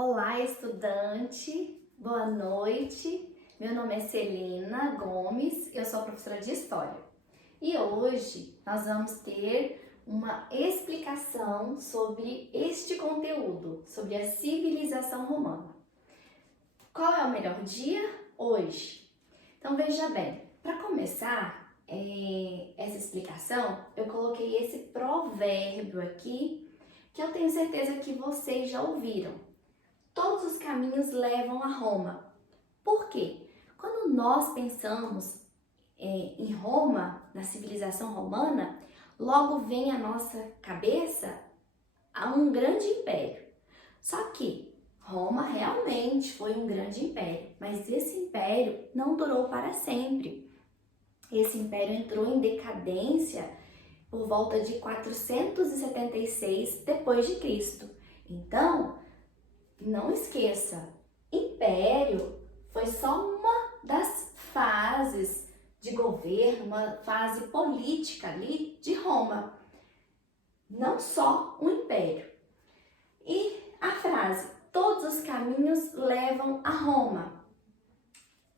Olá, estudante! Boa noite! Meu nome é Celina Gomes, eu sou professora de História. E hoje nós vamos ter uma explicação sobre este conteúdo, sobre a civilização romana. Qual é o melhor dia? Hoje. Então veja bem, para começar essa explicação, eu coloquei esse provérbio aqui, que eu tenho certeza que vocês já ouviram. Todos os caminhos levam a Roma. Por quê? Quando nós pensamos em Roma, na civilização romana, logo vem à nossa cabeça um grande império. Só que Roma realmente foi um grande império, mas esse império não durou para sempre. Esse império entrou em decadência por volta de 476 depois de Cristo. Então, não esqueça, império foi só uma das fases de governo, uma fase política ali de Roma. Não só um império. E a frase, todos os caminhos levam a Roma.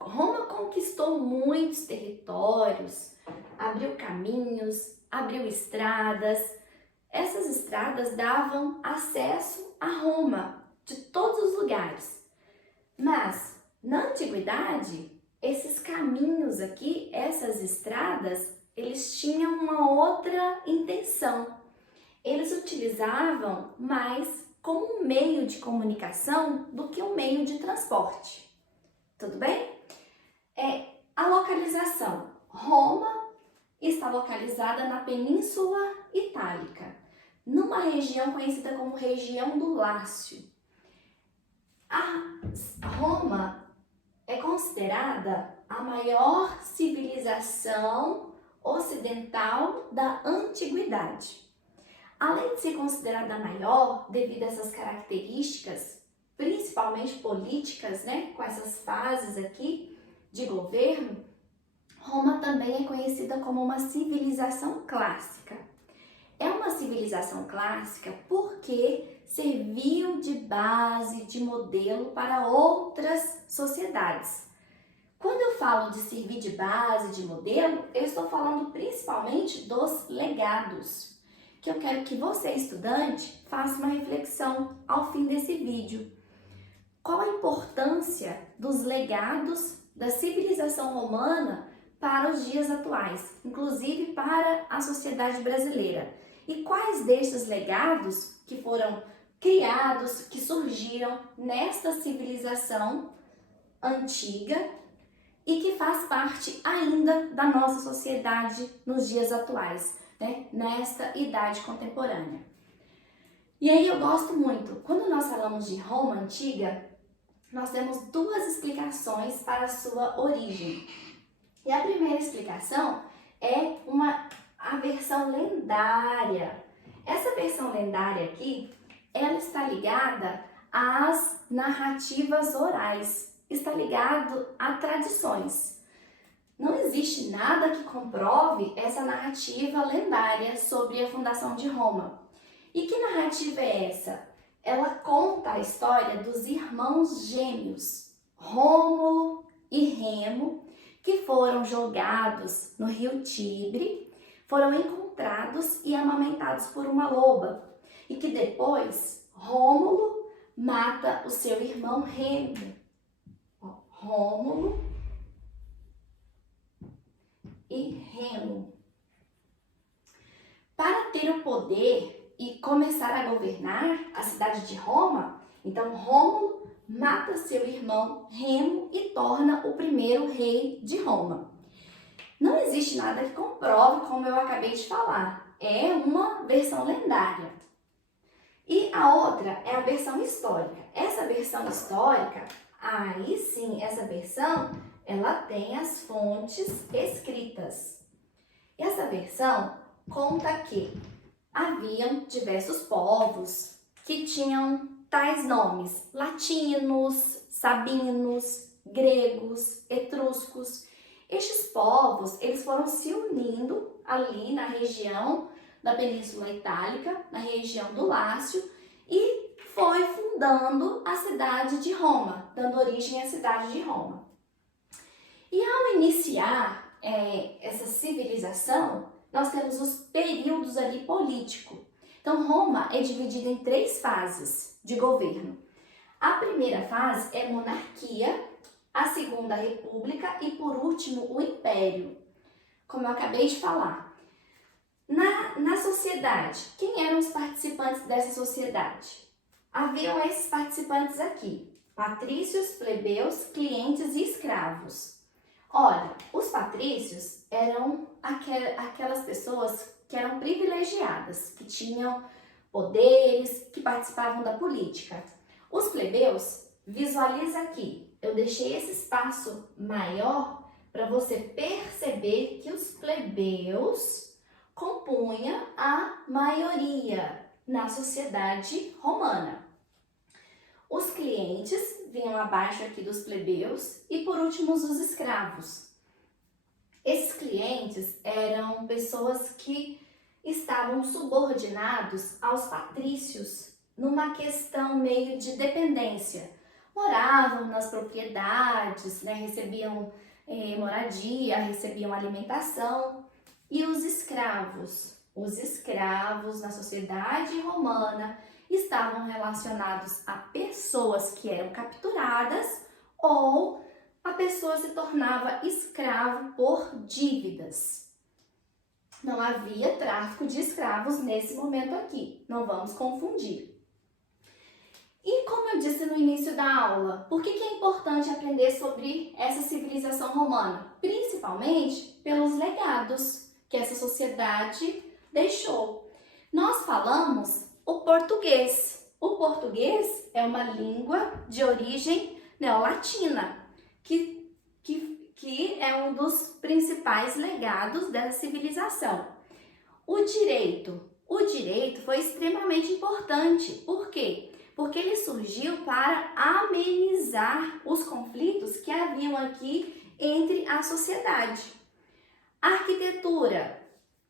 Roma conquistou muitos territórios, abriu caminhos, abriu estradas. Essas estradas davam acesso a Roma de todos os lugares. Mas, na antiguidade, esses caminhos aqui, essas estradas, eles tinham uma outra intenção. Eles utilizavam mais como um meio de comunicação do que um meio de transporte. Tudo bem? A localização. Roma está localizada na Península Itálica, numa região conhecida como região do Lácio. A Roma é considerada a maior civilização ocidental da antiguidade. Além de ser considerada a maior, devido a essas características, principalmente políticas, com essas fases aqui de governo, Roma também é conhecida como uma civilização clássica. É uma civilização clássica porque serviam de base, de modelo para outras sociedades. Quando eu falo de servir de base, de modelo, eu estou falando principalmente dos legados, que eu quero que você, estudante, faça uma reflexão ao fim desse vídeo. Qual a importância dos legados da civilização romana para os dias atuais, inclusive para a sociedade brasileira? E quais destes legados que foram criados, que surgiram nesta civilização antiga e que faz parte ainda da nossa sociedade nos dias atuais, nesta idade contemporânea. E aí eu gosto muito, quando nós falamos de Roma antiga, nós temos duas explicações para a sua origem. E a primeira explicação é a versão lendária. Essa versão lendária aqui, ela está ligada às narrativas orais, está ligado a tradições. Não existe nada que comprove essa narrativa lendária sobre a fundação de Roma. E que narrativa é essa? Ela conta a história dos irmãos gêmeos, Rômulo e Remo, que foram jogados no rio Tibre, foram encontrados e amamentados por uma loba, e que depois Rômulo mata o seu irmão Remo. Rômulo e Remo. Para ter o poder e começar a governar a cidade de Roma, então Rômulo mata seu irmão Remo e torna o primeiro rei de Roma. Não existe nada que comprove, como eu acabei de falar. É uma versão lendária. E a outra é a versão histórica. Essa versão histórica, aí sim, essa versão, ela tem as fontes escritas. E essa versão conta que haviam diversos povos que tinham tais nomes: latinos, sabinos, gregos, etruscos. Estes povos, eles foram se unindo ali na região da Península Itálica, na região do Lácio, e foi fundado fundando a cidade de Roma, dando origem à cidade de Roma. E ao iniciar essa civilização, nós temos os períodos ali políticos. Então, Roma é dividida em 3 fases de governo. A primeira fase é monarquia, a segunda, república e, por último, o império. Como eu acabei de falar. Na sociedade, quem eram os participantes dessa sociedade? Haviam esses participantes aqui: patrícios, plebeus, clientes e escravos. Olha, os patrícios eram aquelas pessoas que eram privilegiadas, que tinham poderes, que participavam da política. Os plebeus, visualiza aqui, eu deixei esse espaço maior para você perceber que os plebeus compunham a maioria na sociedade romana. Os clientes vinham abaixo aqui dos plebeus e, por último, os escravos. Esses clientes eram pessoas que estavam subordinados aos patrícios numa questão meio de dependência. Moravam nas propriedades, né, recebiam moradia, recebiam alimentação. E os escravos na sociedade romana estavam relacionados a pessoas que eram capturadas ou a pessoa se tornava escravo por dívidas. Não havia tráfico de escravos nesse momento aqui, não vamos confundir. E como eu disse no início da aula, por que é importante aprender sobre essa civilização romana? Principalmente pelos legados que essa sociedade deixou. Nós falamos o português. O português é uma língua de origem neolatina, que é um dos principais legados dessa civilização. O direito foi extremamente importante. Por quê? Porque ele surgiu para amenizar os conflitos que haviam aqui entre a sociedade. Arquitetura.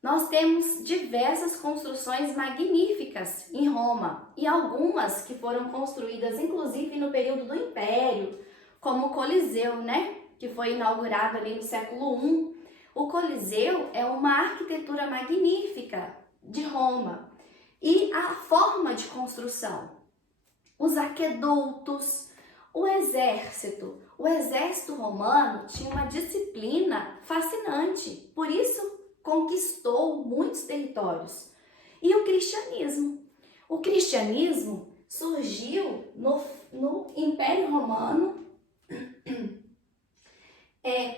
Nós temos diversas construções magníficas em Roma e algumas que foram construídas inclusive no período do Império, como o Coliseu, né? Que foi inaugurado ali no século I. O Coliseu é uma arquitetura magnífica de Roma. E a forma de construção, os aquedutos, o exército. O exército romano tinha uma disciplina fascinante, por isso conquistou muitos territórios. E o cristianismo. O cristianismo surgiu no Império Romano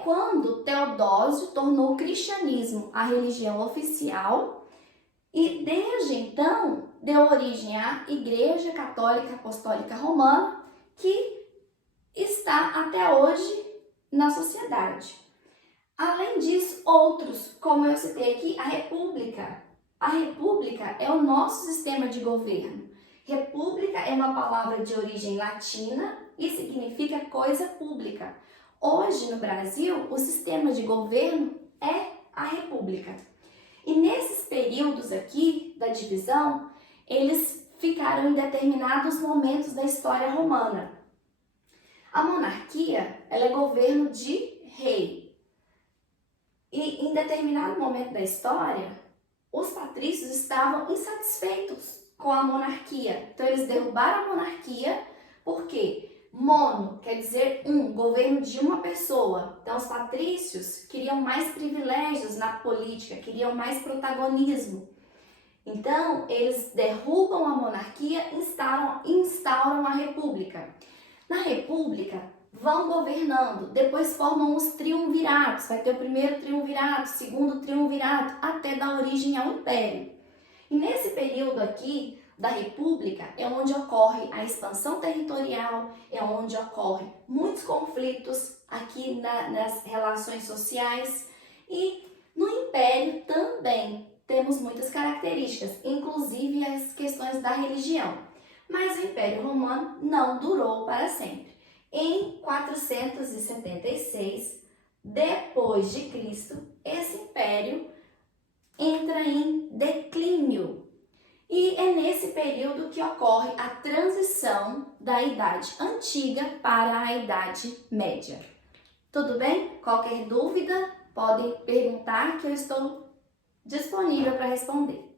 quando Teodósio tornou o cristianismo a religião oficial e desde então deu origem à Igreja Católica Apostólica Romana, que está até hoje na sociedade. Além disso, outros, como eu citei aqui, a República. A República é o nosso sistema de governo. República é uma palavra de origem latina e significa coisa pública. Hoje, no Brasil, o sistema de governo é a República. E nesses períodos aqui da divisão, eles ficaram em determinados momentos da história romana. A monarquia, ela é governo de rei. E em determinado momento da história, os patrícios estavam insatisfeitos com a monarquia. Então, eles derrubaram a monarquia, porque mono quer dizer governo de uma pessoa. Então, os patrícios queriam mais privilégios na política, queriam mais protagonismo. Então, eles derrubam a monarquia e instauram a república. Na república, vão governando, depois formam os triunviratos, vai ter o primeiro triunvirato, o segundo triunvirato, até dar origem ao império. E nesse período aqui da república é onde ocorre a expansão territorial, é onde ocorrem muitos conflitos aqui nas relações sociais e no império também temos muitas características, inclusive as questões da religião. Mas o Império Romano não durou para sempre. Em 476, depois de Cristo, esse império entra em declínio. E é nesse período que ocorre a transição da Idade Antiga para a Idade Média. Tudo bem? Qualquer dúvida, podem perguntar que eu estou disponível para responder.